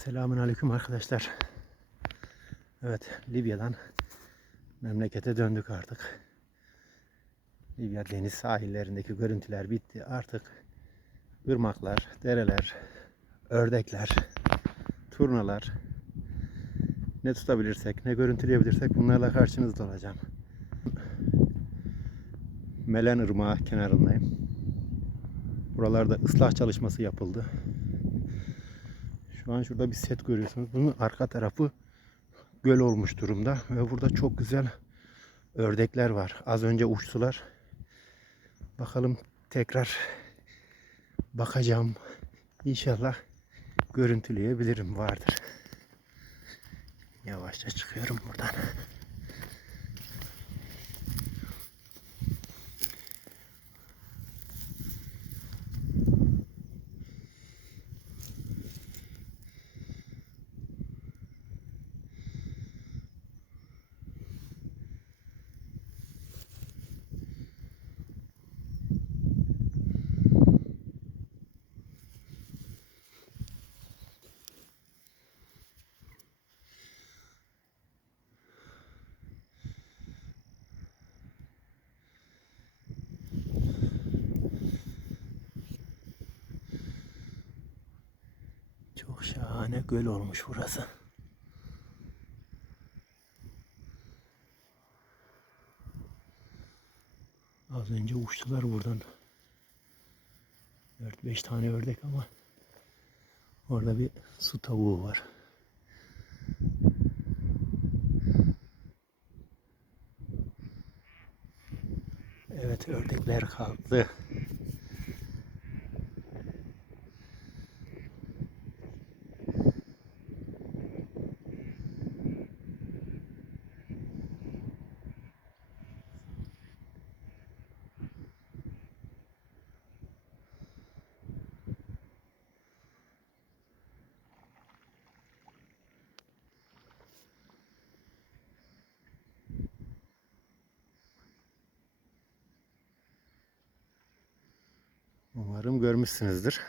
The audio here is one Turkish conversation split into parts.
Selamun Aleyküm arkadaşlar. Evet Libya'dan memlekete döndük artık. Libya deniz sahillerindeki görüntüler bitti. Artık ırmaklar, dereler, ördekler, turnalar ne tutabilirsek, ne görüntüleyebilirsek bunlarla karşınızda olacağım. Melen Irmağı kenarındayım. Buralarda ıslah çalışması yapıldı. Şu an şurada bir set görüyorsunuz. Bunun arka tarafı göl olmuş durumda ve burada çok güzel ördekler var. Az önce uçtular. Bakalım tekrar bakacağım. İnşallah görüntüleyebilirim vardır. Yavaşça çıkıyorum buradan. Çok şahane göl olmuş burası. Az önce uçtular buradan. 4-5 tane ördek ama orada bir su tavuğu var. Evet ördekler kalktı. Umarım görmüşsünüzdür.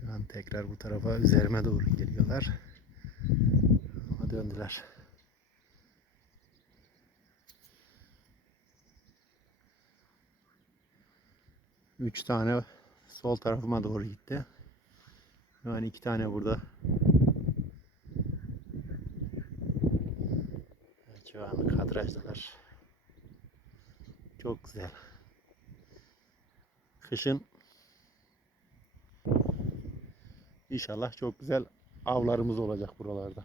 Şu an tekrar bu tarafa üzerime doğru geliyorlar. Ama döndüler. Üç tane sol tarafıma doğru gitti. An iki tane burada. Şu an kadrajdalar. Çok güzel. Kışın inşallah çok güzel avlarımız olacak buralarda.